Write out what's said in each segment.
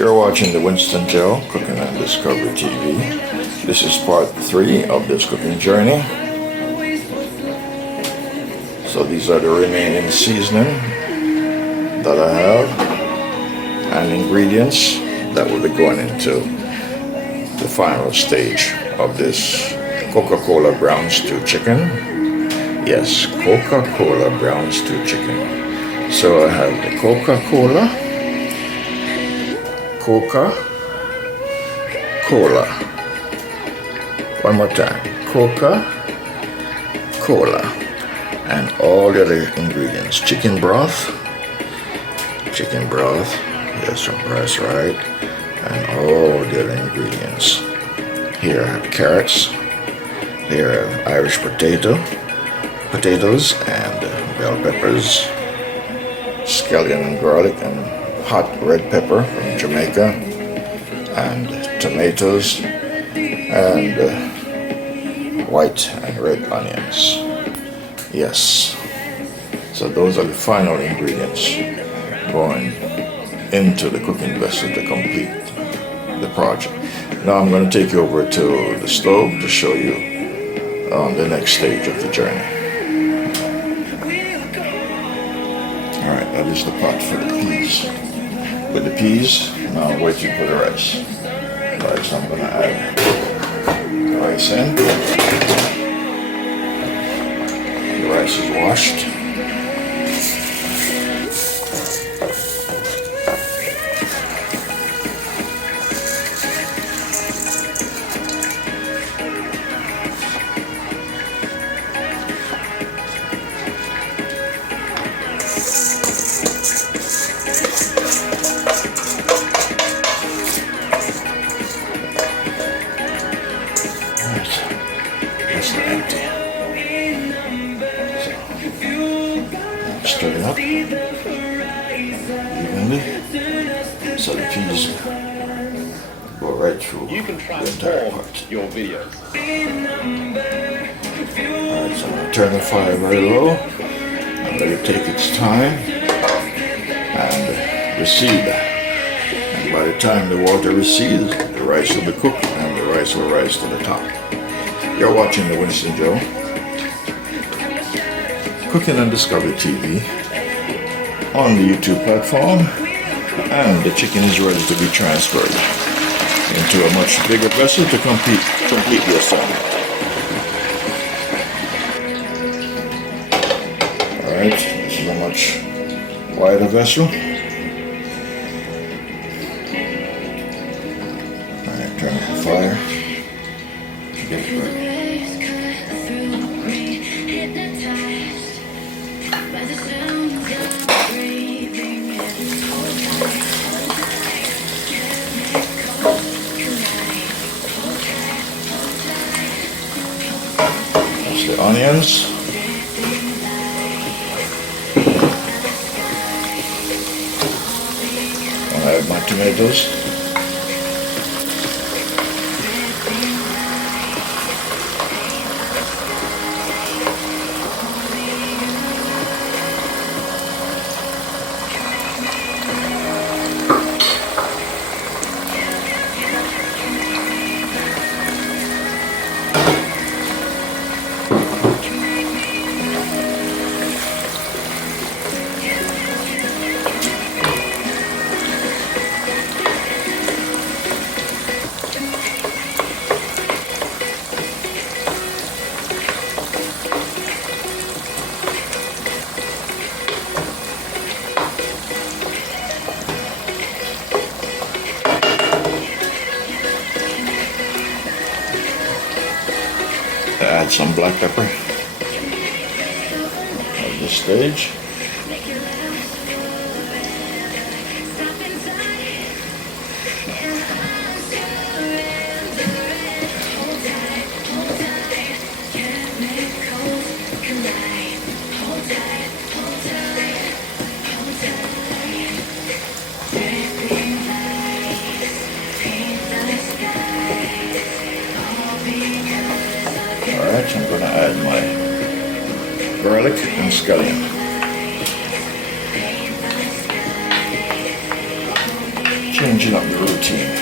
You're watching the Winston Joe Cooking and Discovery TV. This is part 3 of this cooking journey. So these are the remaining seasoning that I have and ingredients that will be going into the final stage of this Coca-Cola Brown Stew Chicken. Yes, Coca-Cola Brown Stew Chicken. So I have the Coca-Cola, Coca-Cola. One more time, Coca-Cola. And all the other ingredients. Chicken broth, yes, that's right. And all the other ingredients. Here I have carrots. Here I have Irish potatoes and bell peppers, scallion and garlic and hot red pepper from Jamaica, and tomatoes and white and red onions. Yes, so those are the final ingredients going into the cooking vessel to complete the project. Now I'm going to take you over to the stove to show you the next stage of the journey. Alright, that is the pot for the peas. With the peas, now I'm waiting for the rice. Alright, so I'm going to add the rice in. The rice is washed. Stir it up evenly so the peas go right through the entire pot. Your videos. Alright, so I'm going to turn the fire very low and let it take its time and recede. And by the time the water recedes, the rice will be cooked and the rice will rise to the top. You're watching the Winston Joe Cooking and Discovery TV on the YouTube platform, and the chicken is ready to be transferred into a much bigger vessel to complete the assignment. Alright, this is a much wider vessel. Alright, turn up the fire. Get it ready. The onions, and I have my tomatoes. Add some black pepper at this stage. Alright, so I'm going to add my garlic and scallion. changing up the routine.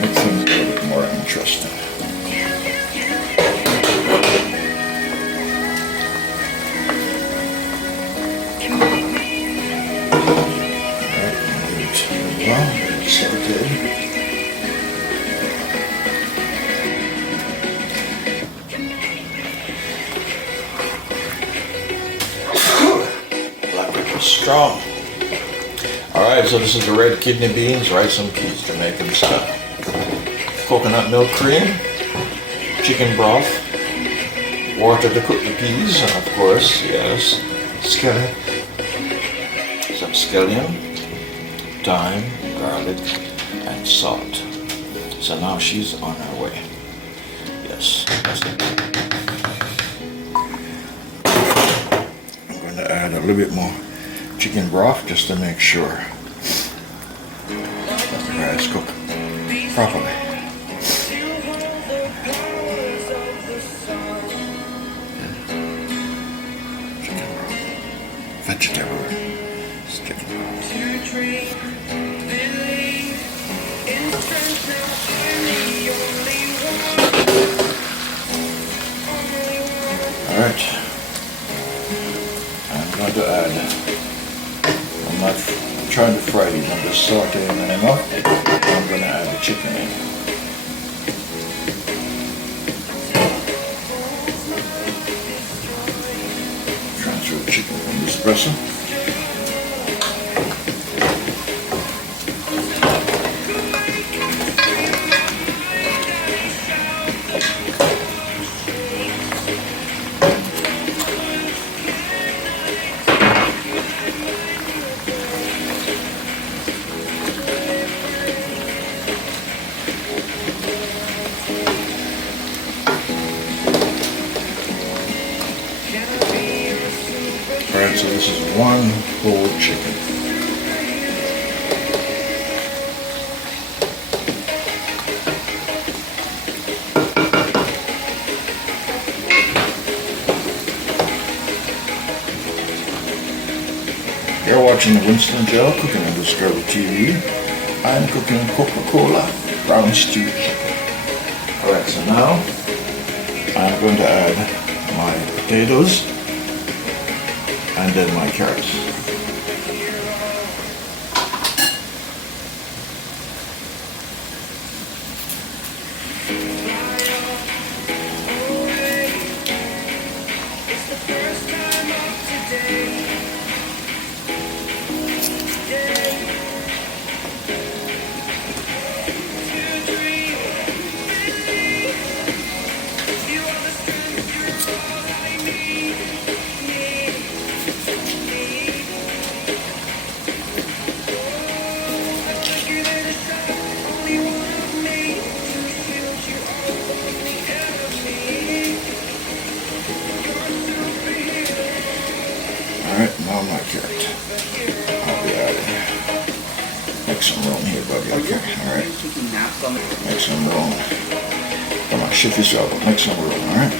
Make things a little bit more interesting. Strong. Alright, so this is the red kidney beans, rice and peas, Jamaican style. Coconut milk cream, chicken broth, water to cook the peas, and of course, yes, some scallion, thyme, garlic, and salt. So now she's on her way. Yes. I'm going to add a little bit more chicken broth just to make sure that the rice cook properly. Chicken broth, vegetable chicken broth. All right, I'm going to add. I'm not trying to fry these, I'm just sauteing them enough. I'm going to add the chicken in. Transfer the chicken from this vessel. Alright, so this is one whole chicken. You're watching the Winston Gel Cooking on Discovery TV. I'm cooking Cocola Brown Stew Chicken. Alright, so now I'm going to add my potatoes and then my carrots. Alright, now my carrot. I'll be adding. Make some room here, buddy. Okay, alright. Make some room. Come on, shift yourself up. Make some room, alright?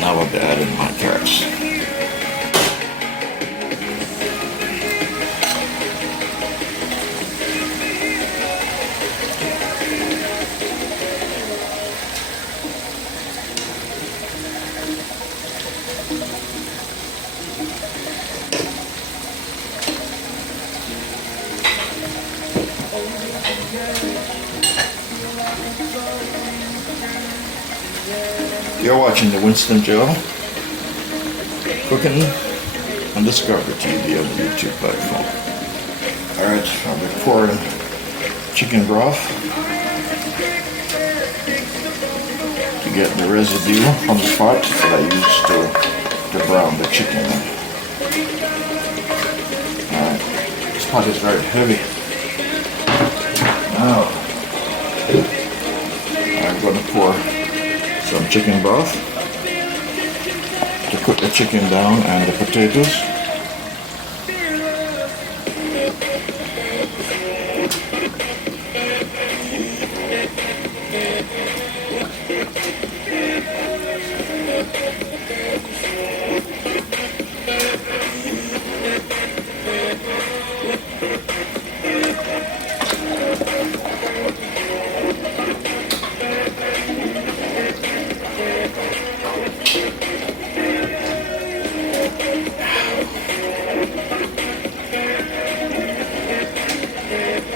Now I'll be adding my carrots. You're watching the Winston Gel Cooking on Discovery TV on the YouTube platform. Alright, I'll be pouring chicken broth to get the residue from the pot that I used to brown the chicken. Alright, this pot is very heavy. Now, I'm going to pour some chicken broth to cook the chicken down and the potatoes.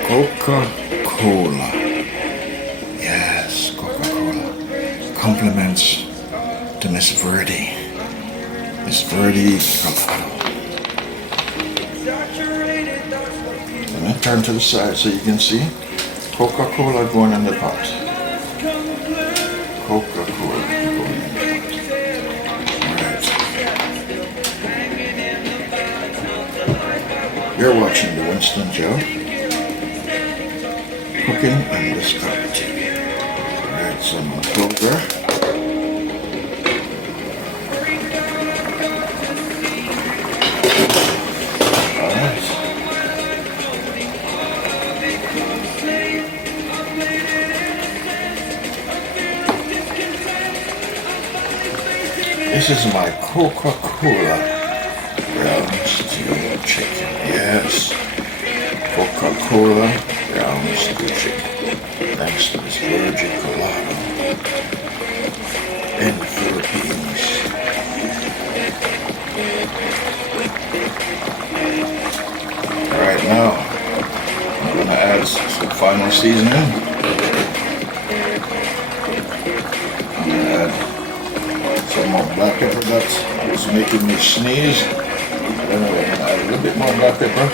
Coca-Cola. Yes, Coca-Cola. Compliments to Miss Verdi. Miss Verdi Colorado. And then turn to the side so you can see Coca-Cola going in the pot. Coca-Cola going in the pot. Alright. You're watching the Winston Joe. Cooking and Discovery. Alright, some clover. This is my Coca-Cola Brown Stew Chicken. Yes, Coca-Cola Brown Stew Chicken. Thanks to this Trilogy Wrap-Up in the Philippines. Alright, now I'm going to add some final seasoning. I'm going to add some more black pepper that was making me sneeze. Then I'm going to add a little bit more black pepper.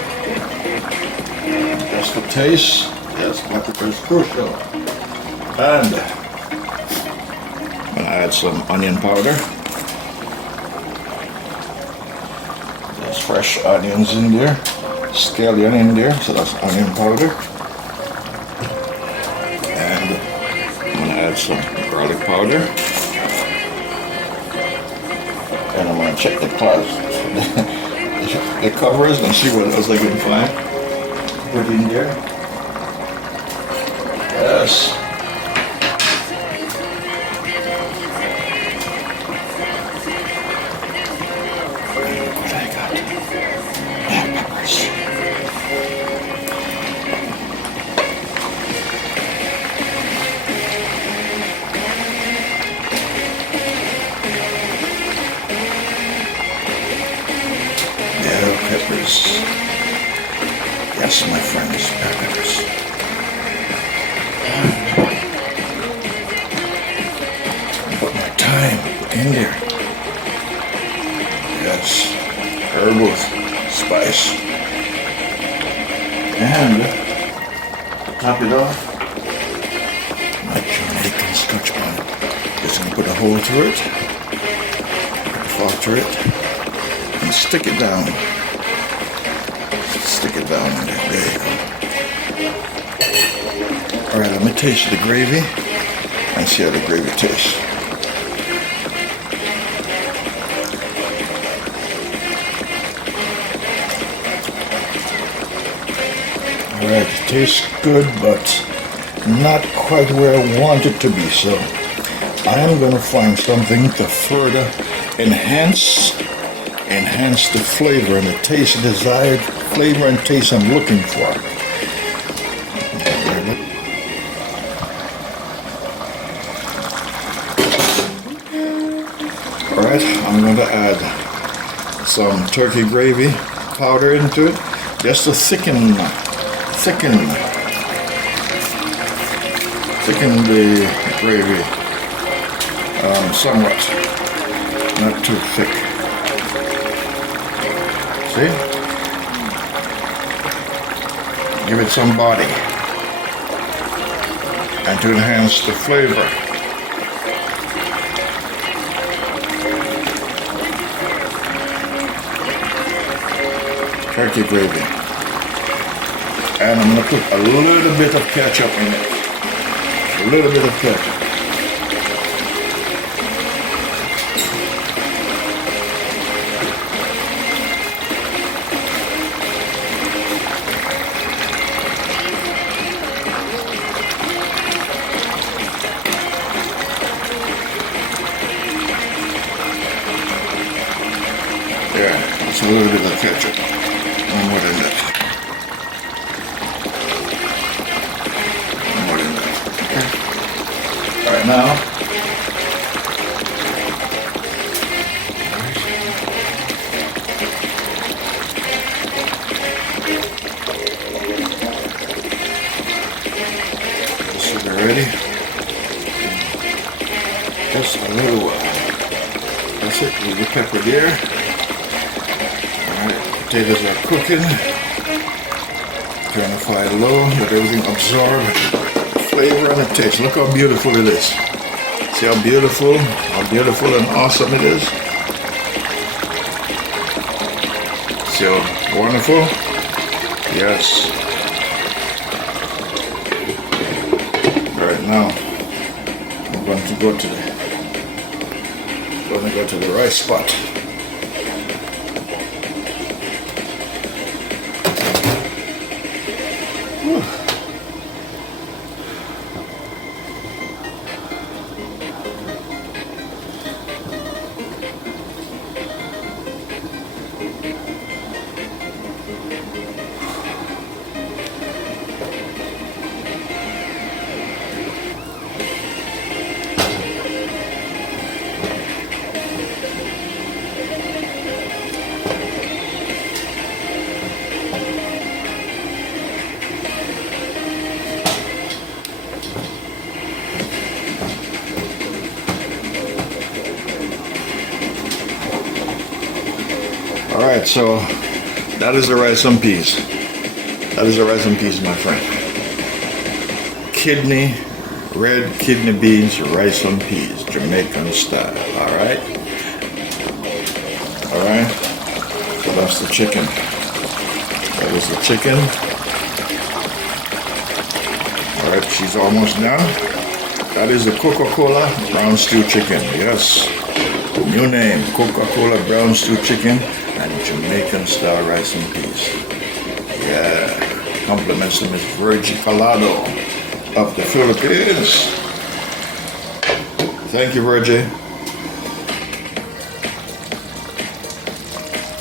Just for taste. Yes, black pepper is crucial. And I'm going to add some onion powder. There's fresh onions in there. Scallion in there, so that's onion powder. And I'm going to add some garlic powder. And I'm going to check the the covers and see what else I can find. Put in there. Yes. What I got? Black peppers. Peppers. Yes, my friends, peppers. Put my thyme in there. Yes, herbal spice. And to top it off, my Jamaican Scotch bonnet. Just gonna put a hole through it, filter it, and stick it down. Stick it down in there. There you go. Alright, let me taste the gravy and see how the gravy tastes. Alright, it tastes good, but not quite where I want it to be, so I am going to find something to further enhance the flavor and the taste, desired flavor and taste I'm looking for. Alright, I'm going to add some turkey gravy powder into it, just to thicken the gravy somewhat, not too thick. See? Give it some body and to enhance the flavor. Turkey gravy. And I'm going to put a little bit of ketchup in it. A little bit of ketchup. Yeah, it's a little bit of ketchup. No more than that. No more than that. Okay. Alright, now. ready. Just a little while. That's it, leave the pepper there. Alright, potatoes are cooking. Turn the fire low, let everything absorb flavor and the taste. Look how beautiful it is. See how beautiful and awesome it is? See how wonderful? Yes. Right now, I'm going to go to the rice pot. Whew. Alright, so that is the rice and peas. That is the rice and peas, my friend. Red kidney beans, rice and peas, Jamaican style. Alright? Alright? So that's the chicken. That is the chicken. Alright, she's almost done. That is the Coca-Cola Brown Stew Chicken. Yes. New name, Coca-Cola Brown Stew Chicken and Jamaican style rice and peas. Yeah. Compliments to Miss Virgie Colado of the Philippines. Thank you, Virgie.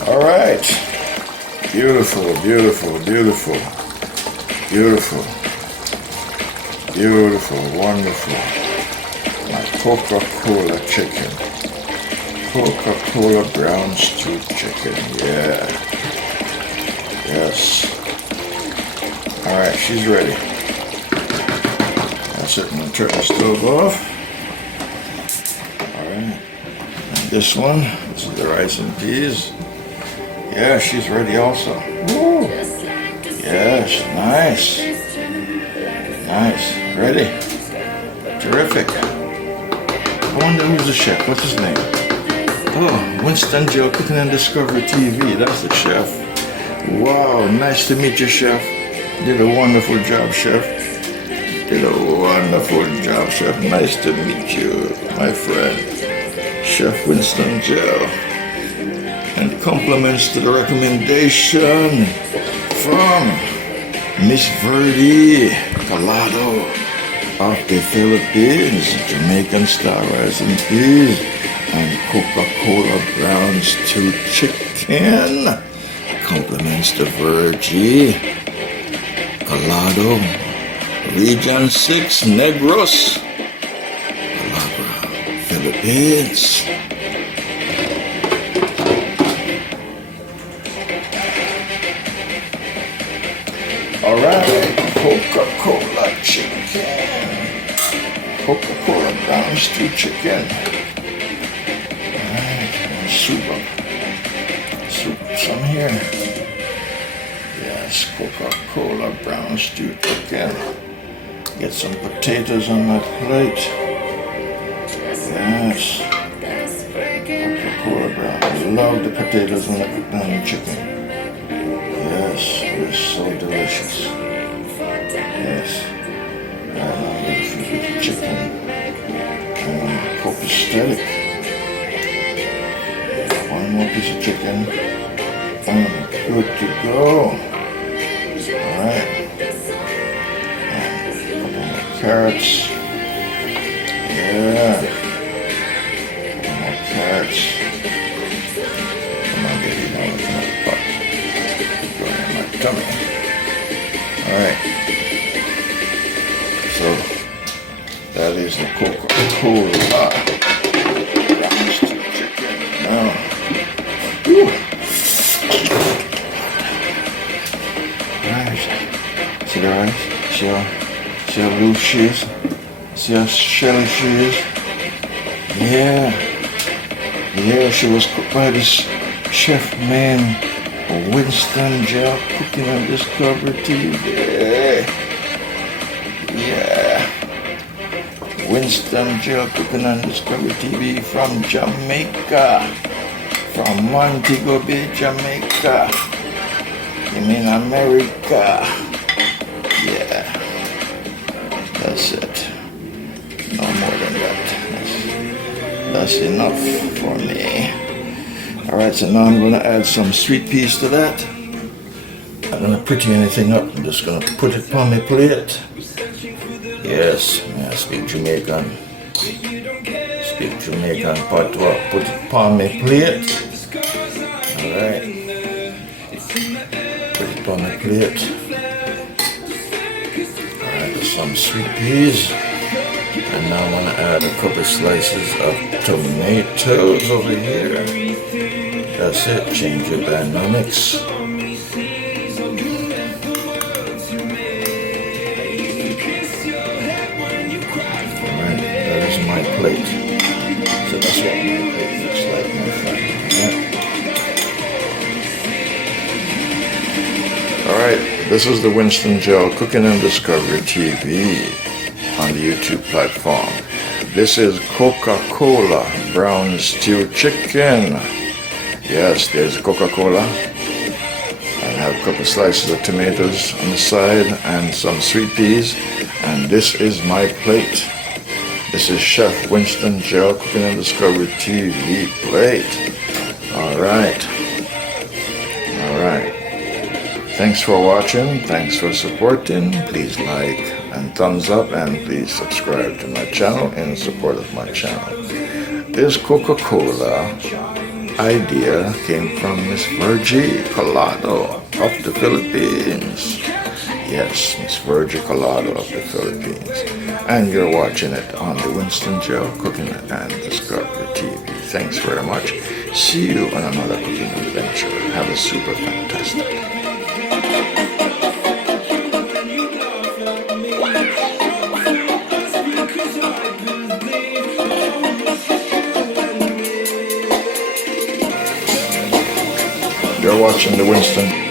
All right. Beautiful, beautiful, beautiful, beautiful, beautiful, wonderful. My Coca-Cola chicken. Coca-Cola Brown Stew Chicken, yeah. Yes. Alright, she's ready. That's it, I'm going to turn the stove off. Alright. And this one, this is the rice and peas. Yeah, she's ready also. Woo. Yes, nice. Nice. Ready. Terrific. I wonder who's the chef. What's his name? Oh, Winston Joe Cooking and Discovery TV. That's the chef. Wow, nice to meet you, chef. Did a wonderful job, chef. Did a wonderful job, chef. Nice to meet you, my friend, Chef Winston Joe. And compliments to the recommendation from Miss Virgie Colado of the Philippines, Jamaican style rice and peas, and Coca-Cola Brown Stew Chicken. Compliments to Virgie Colado, Region 6, Negros, Palabra, Philippines. Alright, Coca-Cola chicken. Coca-Cola Brown Stew Chicken. Soup, some here. Yes, Coca-Cola Brown Stew Chicken. Get some potatoes on that plate. Yes, Coca-Cola Brown. I love the potatoes on the chicken. Yes, it is so delicious. Yes, I love the chicken. Copacetic. One more piece of chicken. Good to go. Alright. And a couple more carrots. Yeah. A couple more carrots. Come on, baby. Now look at that pot. Going in my tummy. Alright. So, that is the Coca-Cola Brown Stew Chicken. Now, right. See the rice? See how loose she is? See how shelly she is? Yeah. Yeah, she was cooked by this chef man, Winston Gel, cooking on Discovery TV. Yeah. Winston Gel cooking on Discovery TV from Jamaica. From Montego Bay, Jamaica. You mean America? Yeah. That's it. No more than that. That's enough for me. Alright, so now I'm going to add some sweet peas to that. I'm going to pretty anything up. I'm just going to put it on my plate. Yes, I speak Jamaican. Speak Jamaican patois. Put it on my plate. Alright. Put it on my plate. Alright, some sweet peas. And now I'm going to add a couple slices of tomatoes over here. That's it. Change your dynamics. Alright, that is my plate. So that's what my plate looks like, my friend. Alright, this is the Winston Gel Cooking and Discovery TV on the YouTube platform. This is Coca-Cola Brown Stew Chicken. Yes, there's Coca-Cola. I have a couple slices of tomatoes on the side and some sweet peas. And this is my plate. This is Chef Winston Gel Cooking and Discovery TV plate. Alright. Alright. Thanks for watching. Thanks for supporting. Please like and thumbs up, and please subscribe to my channel in support of my channel. This Coca-Cola idea came from Miss Virgie Collado of the Philippines. Yes, Miss Virgie Collado of the Philippines. And you're watching it on the Winston Gel Cooking and Discovery TV. Thanks very much. See you on another cooking adventure. Have a super fantastic. You're watching the Winston